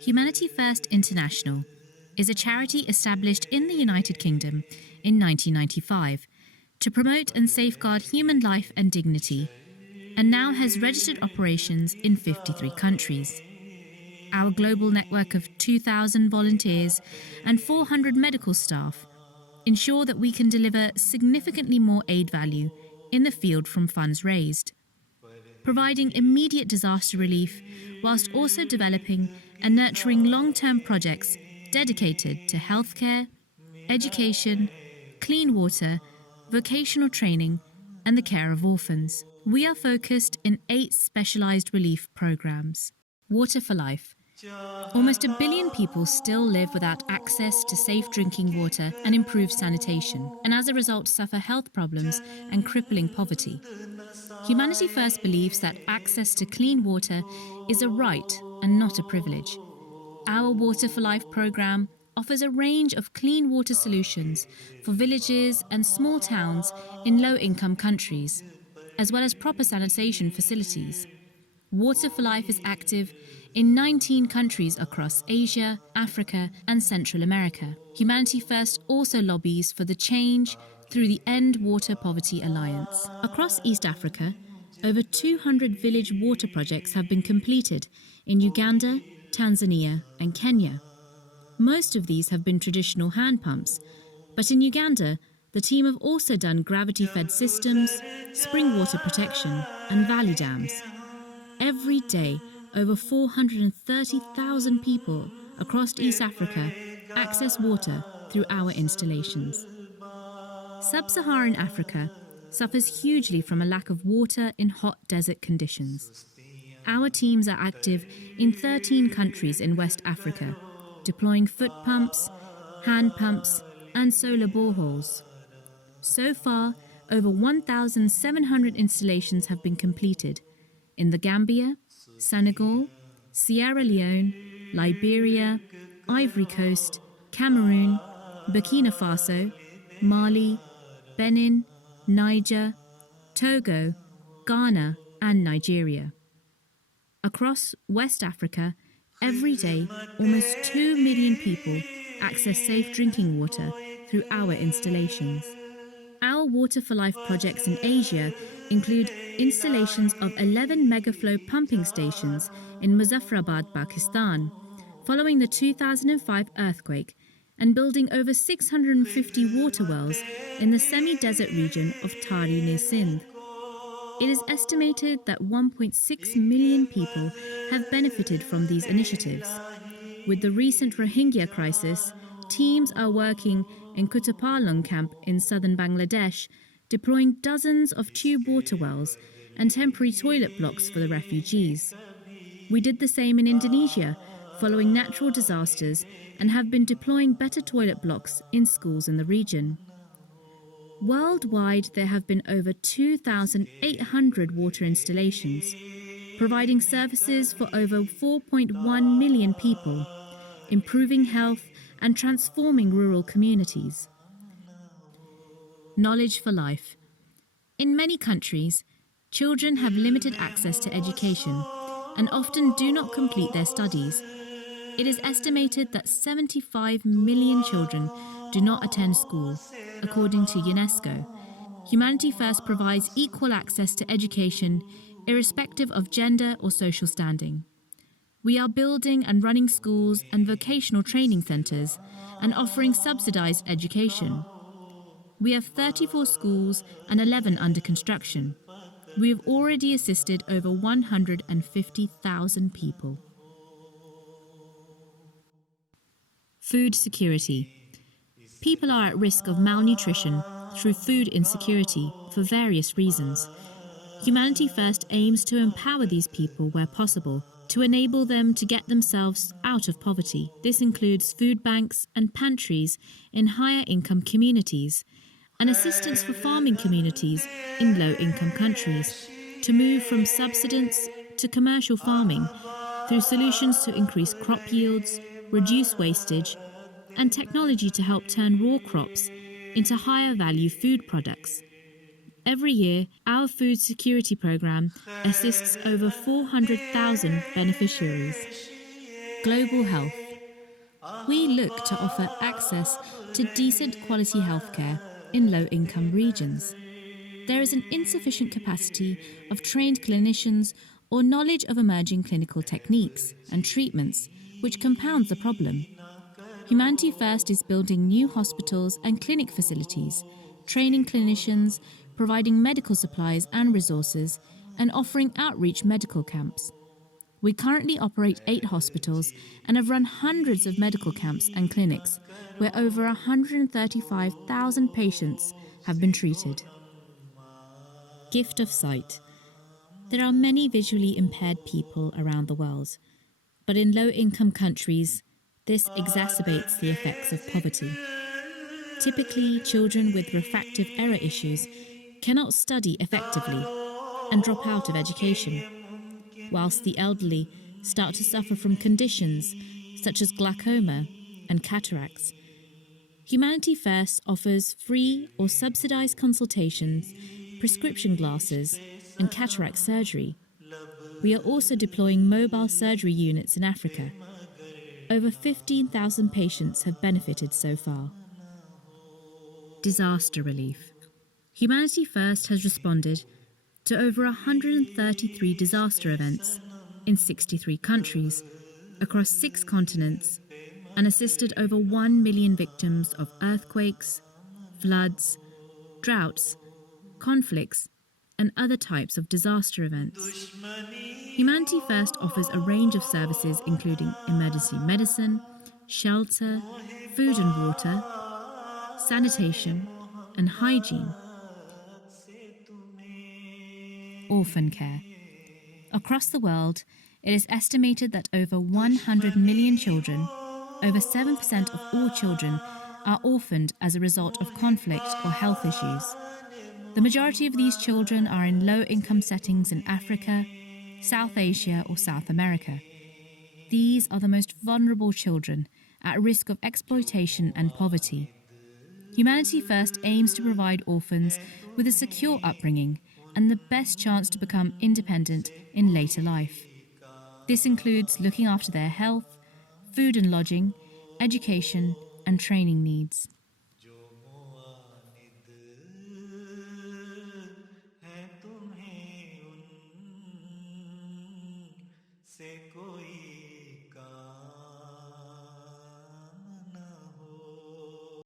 Humanity First International is a charity established in the United Kingdom in 1995 to promote and safeguard human life and dignity, and now has registered operations in 53 countries. Our global network of 2,000 volunteers and 400 medical staff ensure that we can deliver significantly more aid value in the field from funds raised, providing immediate disaster relief whilst also developing and nurturing long-term projects dedicated to healthcare, education, clean water, vocational training, and the care of orphans. We are focused in 8 specialised relief programmes. Water for Life. Almost 1 billion people still live without access to safe drinking water and improved sanitation, and as a result suffer health problems and crippling poverty. Humanity First believes that access to clean water is a right and not a privilege. Our Water for Life programme offers a range of clean water solutions for villages and small towns in low-income countries, as well as proper sanitation facilities. Water for Life is active in 19 countries across Asia, Africa, and Central America. Humanity First also lobbies for the change through the End Water Poverty Alliance. Across East Africa, over 200 village water projects have been completed in Uganda, Tanzania, and Kenya. Most of these have been traditional hand pumps, but in Uganda, the team have also done gravity-fed systems, spring water protection, and valley dams. Every day, over 430,000 people across East Africa access water through our installations. Sub-Saharan Africa suffers hugely from a lack of water in hot desert conditions. Our teams are active in 13 countries in West Africa, deploying foot pumps, hand pumps, and solar boreholes. So far, over 1,700 installations have been completed in the Gambia, Senegal, Sierra Leone, Liberia, Ivory Coast, Cameroon, Burkina Faso, Mali, Benin, Niger, Togo, Ghana, and Nigeria. Across West Africa, every day, almost 2 million people access safe drinking water through our installations. Our Water for Life projects in Asia include installations of 11 megaflow pumping stations in Muzaffarabad, Pakistan, following the 2005 earthquake, and building over 650 water wells in the semi-desert region of Tari near Sindh. It is estimated that 1.6 million people have benefited from these initiatives. With the recent Rohingya crisis, teams are working in Kutupalong camp in southern Bangladesh, deploying dozens of tube water wells and temporary toilet blocks for the refugees. We did the same in Indonesia, following natural disasters, and have been deploying better toilet blocks in schools in the region. Worldwide, there have been over 2,800 water installations, providing services for over 4.1 million people, improving health and transforming rural communities. Knowledge for Life. In many countries, children have limited access to education and often do not complete their studies. It is estimated that 75 million children do not attend school, according to UNESCO. Humanity First provides equal access to education, irrespective of gender or social standing. We are building and running schools and vocational training centres and offering subsidised education. We have 34 schools and 11 under construction. We have already assisted over 150,000 people. Food security. People are at risk of malnutrition through food insecurity for various reasons. Humanity First aims to empower these people where possible, to enable them to get themselves out of poverty. This includes food banks and pantries in higher income communities, and assistance for farming communities in low-income countries to move from subsistence to commercial farming through solutions to increase crop yields, reduce wastage, and technology to help turn raw crops into higher value food products. Every year, our food security program assists over 400,000 beneficiaries. Global health. We look to offer access to decent quality healthcare in low-income regions. There is an insufficient capacity of trained clinicians or knowledge of emerging clinical techniques and treatments, which compounds the problem. Humanity First is building new hospitals and clinic facilities, training clinicians, providing medical supplies and resources, and offering outreach medical camps. We currently operate 8 hospitals and have run hundreds of medical camps and clinics where over 135,000 patients have been treated. Gift of sight. There are many visually impaired people around the world, but in low-income countries, this exacerbates the effects of poverty. Typically, children with refractive error issues cannot study effectively and drop out of education, whilst the elderly start to suffer from conditions such as glaucoma and cataracts. Humanity First offers free or subsidised consultations, prescription glasses, and cataract surgery. We are also deploying mobile surgery units in Africa. Over 15,000 patients have benefited so far. Disaster relief. Humanity First has responded to over 133 disaster events in 63 countries across 6 continents and assisted over 1 million victims of earthquakes, floods, droughts, conflicts, and other types of disaster events. Humanity First offers a range of services including emergency medicine, shelter, food and water, sanitation, and hygiene. Orphan Care. Across the world, it is estimated that over 100 million children, over 7% of all children, are orphaned as a result of conflict or health issues. The majority of these children are in low-income settings in Africa, South Asia, or South America. These are the most vulnerable children at risk of exploitation and poverty. Humanity First aims to provide orphans with a secure upbringing and the best chance to become independent in later life. This includes looking after their health, food and lodging, education, and training needs.